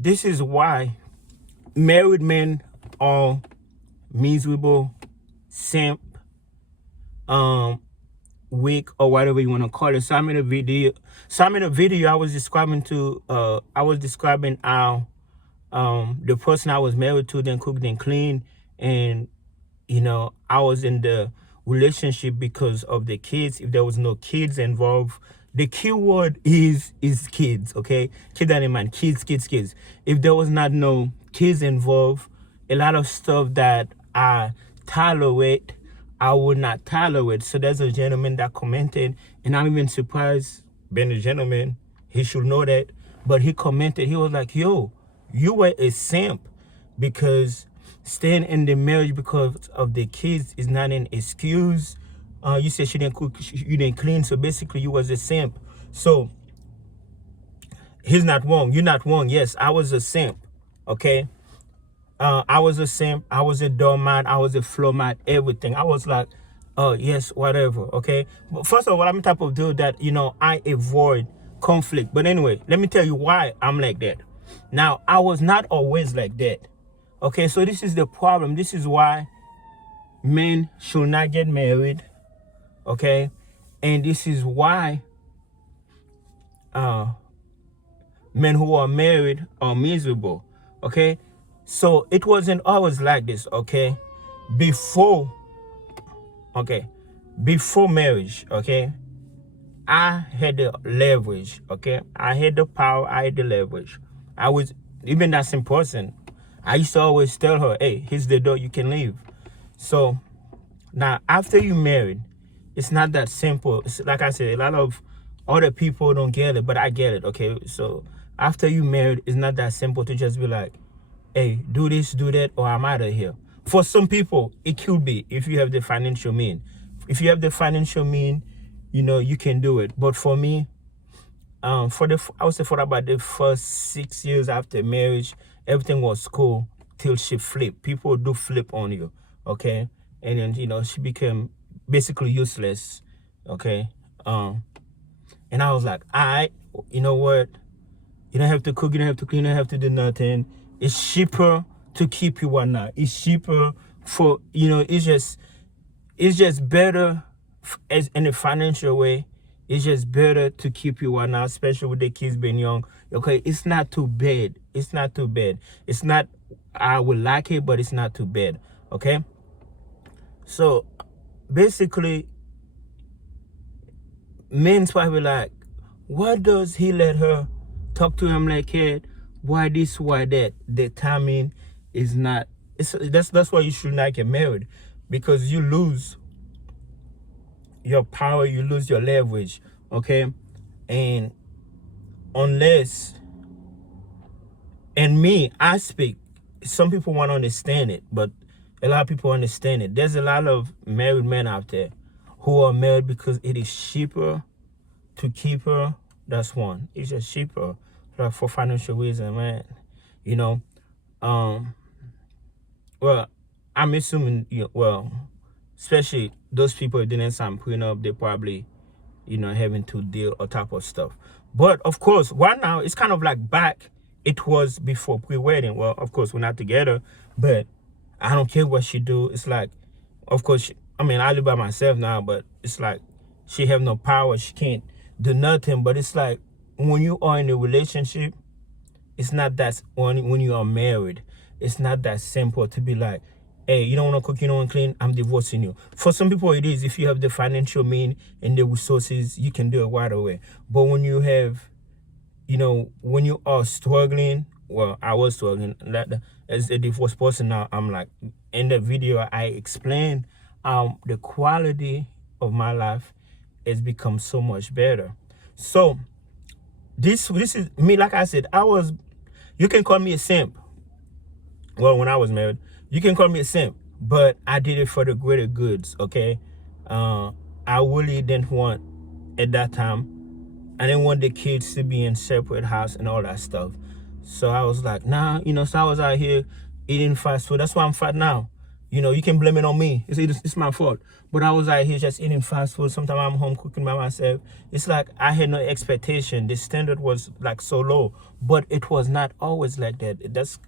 this is why married men are miserable, simp, weak, or whatever you want to call it. So I'm in a video. I was describing how the person I was married to didn't cook, didn't clean, and I was in the relationship because of the kids. If there was no kids involved, the key word is kids. Okay, keep that in mind. Kids. If there was not no kids involved, a lot of stuff that I tolerate, I would not tolerate. So there's a gentleman that commented, and I'm even surprised. Being a gentleman, he should know that. But he commented. He was like, "Yo, you were a simp because." Staying in the marriage because of the kids is not an excuse. You said she didn't cook, you didn't clean, so basically you was a simp. So he's not wrong. You're not wrong. Yes, I was a simp. Okay. I was a simp. I was a doormat. I was a floor mat. Everything. I was like, oh yes, whatever. Okay. But first of all, I'm the type of dude that I avoid conflict. But anyway, let me tell you why I'm like that. Now, I was not always like that. Okay, so this is the problem. This is why men should not get married. Okay, and this is why men who are married are miserable. Okay, so it wasn't always like this. Okay, before marriage. Okay, I had the leverage. Okay, I had the power. I had the leverage. I was even that same person. I used to always tell her, hey, here's the door, you can leave. So now after you married, it's not that simple. It's, like I said, a lot of other people don't get it, but I get it. Okay, so after you married, it's not that simple to just be like, hey, do this, do that, or I'm out of here. For some people, it could be if you have the financial mean. If you have the financial mean, you can do it. But for me, I would say for about the first 6 years after marriage, everything was cool till she flipped. People do flip on you, okay? And then she became basically useless, okay? And I was like, all right, you know what? You don't have to cook, you don't have to clean, you don't have to do nothing. It's cheaper to keep you whatnot. It's cheaper for it's just better as in a financial way. It's just better to keep you one now, especially with the kids being young. Okay, it's not too bad. It's not too bad. It's not, I would like it, but it's not too bad. Okay? So, basically, men's probably like, why does he let her talk to him like that? Why this, why that? The timing is not, that's why you should not get married. Because you lose your power, you lose your leverage, okay? And unless, and me, I speak, some people won't understand it, but a lot of people understand it. There's a lot of married men out there who are married because it is cheaper to keep her. That's one. It's just cheaper, like for financial reasons, man. Well, I'm assuming, especially those people who didn't sign prenup, they probably, having to deal all type of stuff. But of course, right now it's kind of like back it was before pre-wedding. Well, of course we're not together, but I don't care what she do. It's like, of course, I live by myself now, but it's like she have no power. She can't do nothing. But it's like when you are in a relationship, it's not that when you are married, it's not that simple to be like, hey, you don't want to cook, you don't want to clean, I'm divorcing you. For some people it is. If you have the financial means and the resources, you can do it right away. But when you have, when you are struggling, well, I was struggling as a divorced person. Now I'm like, in the video I explained the quality of my life has become so much better. So this is me. Like I said, you can call me a simp. Well, when I was married, you can call me a simp, but I did it for the greater goods, okay? I really didn't want, at that time, I didn't want the kids to be in separate house and all that stuff. So I was like, nah, so I was out here eating fast food. That's why I'm fat now. You know, you can blame it on me. It's my fault. But I was out here just eating fast food. Sometimes I'm home cooking by myself. It's like I had no expectation. The standard was like so low, but it was not always like that. That's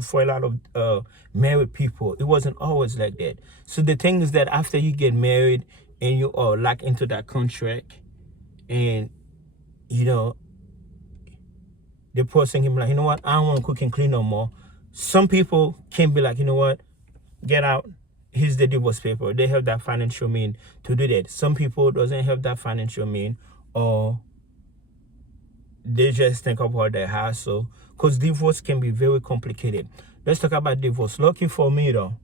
for a lot of married people. It wasn't always like that. So the thing is that after you get married and you are locked into that contract, and you know the person can be like, you know what, I don't want to cook and clean no more. Some people can be like, you know what, get out. Here's the divorce paper. They have that financial mean to do that. Some people doesn't have that financial mean, or they just think about their hassle. Because divorce can be very complicated. Let's talk about divorce. Lucky for me though.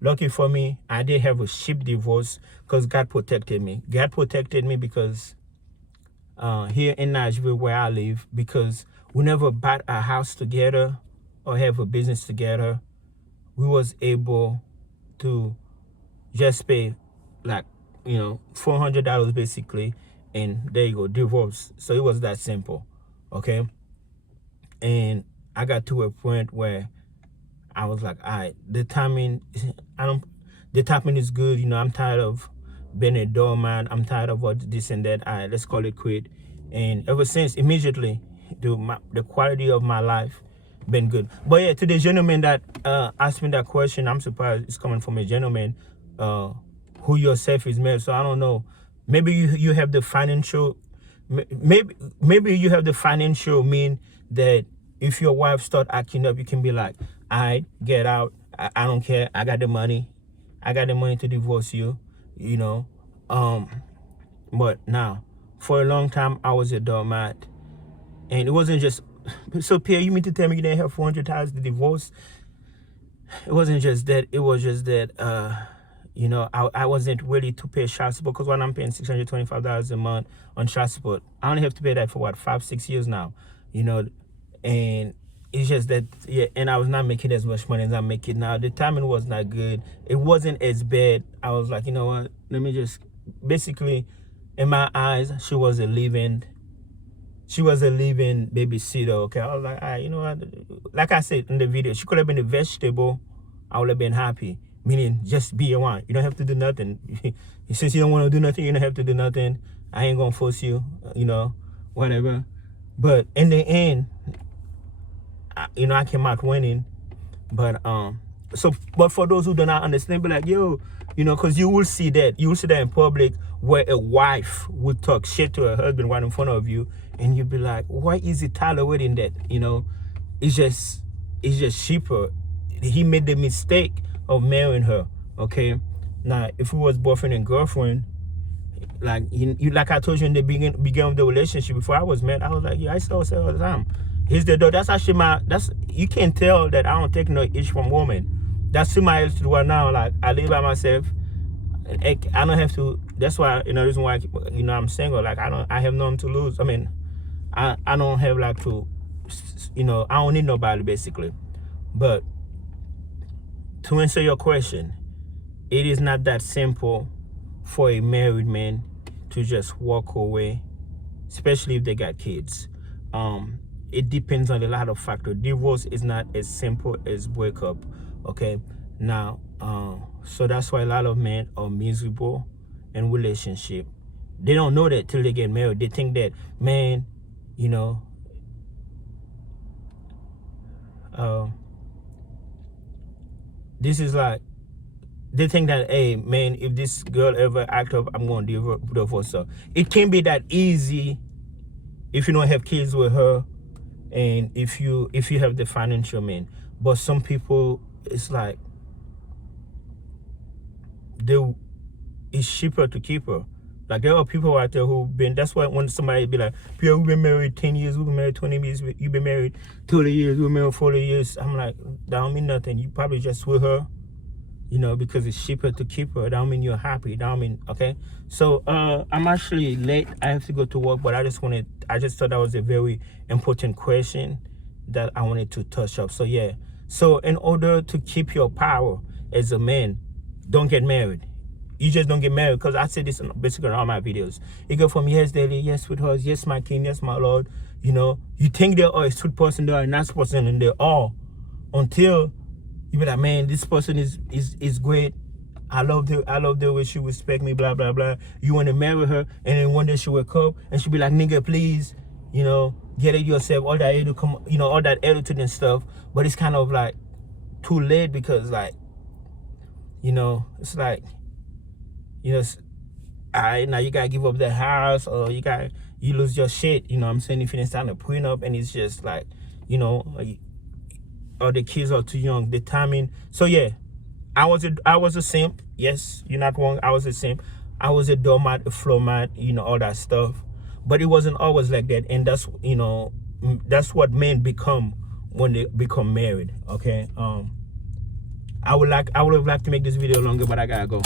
Lucky for me, I did have a cheap divorce because God protected me. God protected me because here in Nashville where I live, because we never bought a house together or have a business together. We was able to just pay like, $400 basically, and there you go, divorce. So it was that simple, okay? And I got to a point where I was like, all right, the timing is good. I'm tired of being a doorman. I'm tired of what this and that. All right, let's call it quit. And ever since, immediately, the quality of my life been good. But yeah, to the gentleman that asked me that question, I'm surprised it's coming from a gentleman who yourself is married. So I don't know. Maybe you have the financial. Maybe you have the financial mean that if your wife start acting up, you can be like, all right, get out. I don't care. I got the money. I got the money to divorce you. But now, for a long time, I was a doormat. And it wasn't just, so Pierre, you mean to tell me you didn't have $400 to divorce? It wasn't just that. It was just that, I wasn't ready to pay child support, because when I'm paying $625 a month on child support, I only have to pay that for 5-6 years now, and it's just that, yeah, and I was not making as much money as I'm making now. The timing was not good. It wasn't as bad. I was like, you know what, let me just, basically, in my eyes, she was a living babysitter, okay? I was like, all right, you know what, like I said in the video, she could have been a vegetable, I would have been happy. Meaning, just be around. You don't have to do nothing. Since you don't want to do nothing, you don't have to do nothing. I ain't gonna force you, whatever. But in the end, I came out winning. But but for those who do not understand, be like, yo, because you will see that in public, where a wife would talk shit to her husband right in front of you, and you'd be like, why is he tolerating that? It's just cheaper. He made the mistake of marrying her, okay? Now, if we was boyfriend and girlfriend, like like I told you in the beginning of the relationship, before I was married, I was like, yeah, I still say all the time, here's the door. That's actually you can tell that I don't take no ish from women. That's still my attitude right now. Like, I live by myself. I don't have to. That's why, the reason why, I'm single. Like, I have nothing to lose. I mean, I don't have like to, I don't need nobody basically. But to answer your question, it is not that simple for a married man to just walk away, especially if they got kids. It depends on a lot of factors. Divorce is not as simple as breakup, okay? Now, so that's why a lot of men are miserable in relationship. They don't know that till they get married. They think that, man, this is like, they think that, hey, man, if this girl ever act up, I'm going to divorce her. It can't be that easy if you don't have kids with her, and if you have the financial means. But some people, it's like, it's cheaper to keep her. Like, there are people out there who've been, that's why when somebody be like, Pierre, we've been married 10 years, we've been married 20 years, you've been married 30 years, we've been married 40 years. I'm like, that don't mean nothing. You probably just with her, because it's cheaper to keep her. That don't mean you're happy. That don't mean, okay? So, I'm actually late. I have to go to work, but I just thought that was a very important question that I wanted to touch up. So, yeah. So, in order to keep your power as a man, don't get married. You just don't get married, because I say this basically in all my videos. You go from yes, daily, yes, sweetheart, yes, my king, yes, my lord. You think they are a sweet person, they are a nice person, and they are, until You be like, man, this person is great. I love the way she respect me, blah blah blah. You want to marry her, and then one day she wake up and she be like, nigga, please, get it yourself, all that all that attitude and stuff. But it's kind of like too late, because like, it's like, now you gotta give up the house, or you lose your shit. You know what I'm saying? If you didn't sign a prenup, and it's just like, or the kids are too young, the timing. So yeah, I was a simp. Yes, you're not wrong. I was a simp. I was a doormat, a floor mat, all that stuff. But it wasn't always like that, and that's what men become when they become married. Okay. I would have liked to make this video longer, but I gotta go.